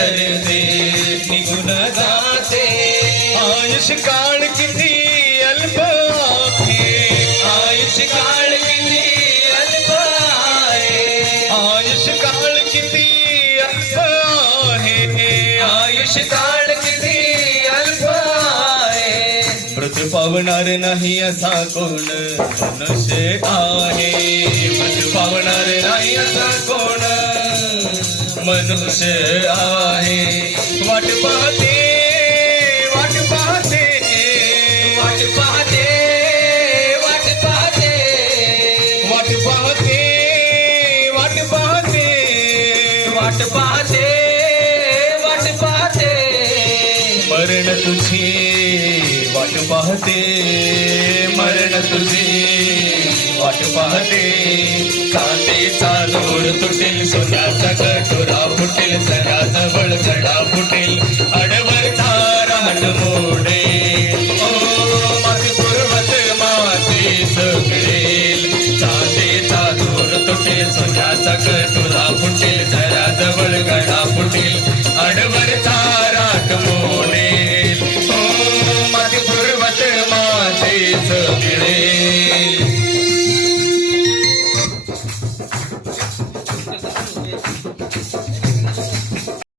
सरते निघून जाते. आयुष्य काळ किती अल्प आहे, आयुष्य काळ किती अल्प आहे, आयुष्य काळ किती अल्प आहे, आयुष्य काळ किती अल्प आहे. मृत्यू पावणार नाही असा कोण मनुष्य आहे, मृत्यू पावणार नाही असा कोण मनुष्य आहे. वाट पाहते, वाट पाहते, वाट पाहते, वाट पाहते, वाट पाहते, वाट पाहते, वाट पाहते, वाट पाहते. मरण तुझी वाट पाहते, मरण तुझी वाट पाहते. कांतीचा दोर तुटेल, सोन्याचा कटोरा फुटेल, सराजवळ कडा फुटेल, आडवरचा राट मोडेल. ओ माती पूर्वत माती सगळेल. चांदीचा दोर तुटेल, सोन्याचा कटोरा फुटेल, सराजवळ कडा फुटेल, आडवरचा राट मोडेल. ओ माती पूर्वत माती सगळेल.